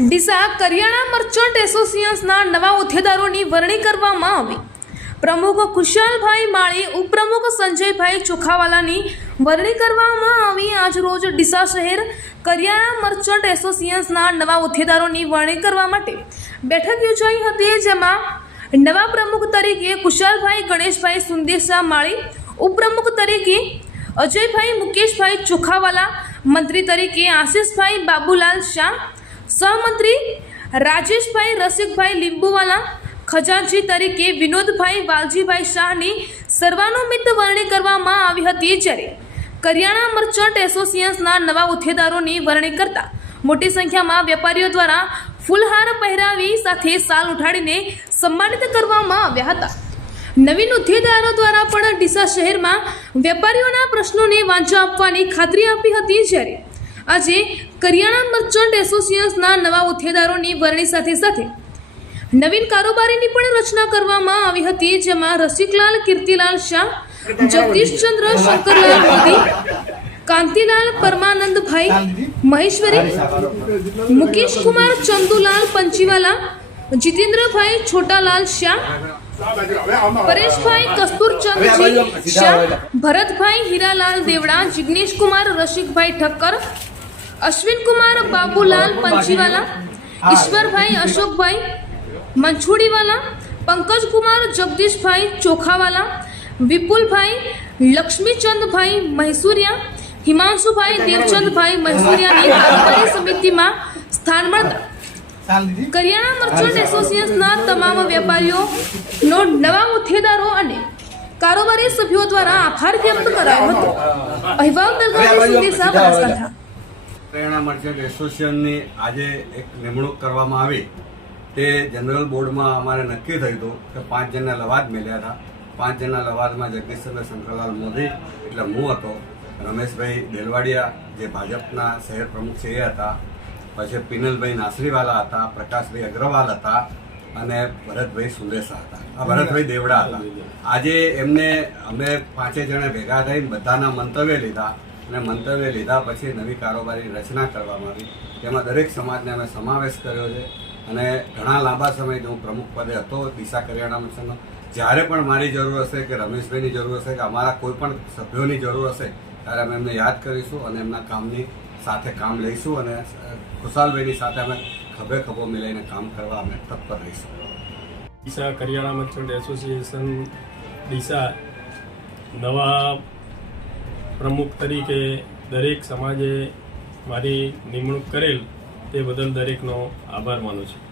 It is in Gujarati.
ડીસા કરિયાણા મર્ચન્ટ એસોસિએશનના નવા હોદ્દેદારોની વરણી કરવામાં આવી. પ્રમુખ ખુશાલભાઈ માળી, ઉપપ્રમુખ સંજયભાઈ ચોખાવાલાની વરણી કરવામાં આવી. આજ રોજ ડીસા શહેર કરિયાણા મર્ચન્ટ એસોસિએશનના નવા હોદ્દેદારોની વરણી કરવા માટે બેઠક યોજાઈ હતી, જેમાં નવા પ્રમુખ તરીકે કુશાલભાઈ ગણેશભાઈ સુંદેશા માળી, ઉપપ્રમુખ તરીકે અજયભાઈ મુકેશભાઈ ચોખાવાલા, મંત્રી તરીકે આશિષભાઈ બાબુલાલ શાહ સહમંત્રી રાજેશભાઈ રસિકભાઈ લીંબુવાલા ખજાનજી તરીકે વિનોદભાઈ વાલજીભાઈ શાહની સર્વાનુમિત વરણી કરવામાં આવી હતી જ્યારે કરિયાણા મર્ચન્ટ એસોસિએશનના નવા હોદ્દેદારોની વરણી કરતા મોટી સંખ્યામાં વેપારીઓ દ્વારા ફૂલહાર પહેરાવી સાથે સાલ ઉઠાડીને સન્માનિત કરવામાં આવ્યા હતા. નવીન ઉદ્યોગદારો દ્વારા પણ ડીસા શહેરમાં વેપારીઓના પ્રશ્નોને વાંચા આપવાની ખાતરી આપી હતી જ્યારે આજે કરિયાણા મર્ચન્ટ એસોસિએશનના નવા હોદ્દેદારોની વરણી સાથે સાથે નવીન કારોબારીની પણ રચના કરવામાં આવી હતી જેમાં રસિકલાલ કીર્તિલાલ શાહ જગદીશચંદ્ર શંકરલાલ મોદી કાંતિલાલ પરમાનંદભાઈ મહેશ્વરી મુકેશ કુમાર ચંદુલાલ પંચીવાલા જીતેન્દ્રભાઈ છોટાલાલ શાહ પરેશભાઈ કસ્તુરચંદજી શાહ ભરતભાઈ હીરાલાલ દેવડા જિગ્નેશ કુમાર રસિકભાઈ ઠક્કર અશ્વિન કુમાર બાબુલાલ પંચીવાલા ઈશ્વરભાઈ અશોકભાઈ મંછુડીવાલા પંકજ કુમાર જગદીશભાઈ ચોખાવાલા વિપુલભાઈ લક્ષ્મીચંદભાઈ મહેસુરિયા હિમાંશુભાઈ દેવચંદભાઈ મહેસુરિયાની કારોબારી સમિતિમાં સ્થાન મળતા કરિયાણા મર્ચન્ટ એસોસિએશનના તમામ વેપારીઓનો નવા હોદ્દેદારો અને કારોબારી સભ્યો દ્વારા આભાર વ્યક્ત કરાયો હતો અહેવાલ દરગાહ સુદેશા બનાસકાંઠા પ્રેરણા મર્ચન્ટ એસોસિએશનની આજે એક નિમણૂક કરવામાં આવી. તે જનરલ બોર્ડમાં અમારે નક્કી થયું હતું કે પાંચ જણના લવાદ મેળ્યા હતા. પાંચ જણના લવાદમાં જગદીશચંદ્ર શંકરલાલ મોદી એટલે હું હતો, રમેશભાઈ દેલવાડિયા જે ભાજપના શહેર પ્રમુખ છે એ હતા, પછી પિનલભાઈ નાસરીવાલા હતા, પ્રકાશભાઈ અગ્રવાલ હતા અને ભરતભાઈ સુંદેસા હતા. ભરતભાઈ દેવડા હતા. આજે એમને અમે પાંચે જણે ભેગા થઈને બધાના મંતવ્ય લીધા. અને મંતવ્ય લીધા પછી નવી કારોબારી રચના કરવામાં આવી. તેમાં દરેક સમાજને અમે સમાવેશ કર્યો છે અને ઘણા લાંબા સમયથી હું પ્રમુખ પદે હતો, દિશા કરિયાણા મિશનનો જ્યારે પણ મારી જરૂર હશે કે રમેશભાઈની જરૂર હશે કે અમારા કોઈ પણ સભ્યોની જરૂર હશે, ત્યારે અમે એમને યાદ કરીશું અને એમના કામની સાથે કામ લઈશું અને ખુશાલભાઈની સાથે અમે ખભે ખભો મિલાઈને કામ કરવા અમે તત્પર રહીશું. ડીસા કરિયાણા મર્ચન્ટ એસોસિએશન ડીસા નવા પ્રમુખ તરીકે દરેક સમાજે મારી નિમણૂક કરેલ તે બદલ દરેકનો આભાર માનું છું.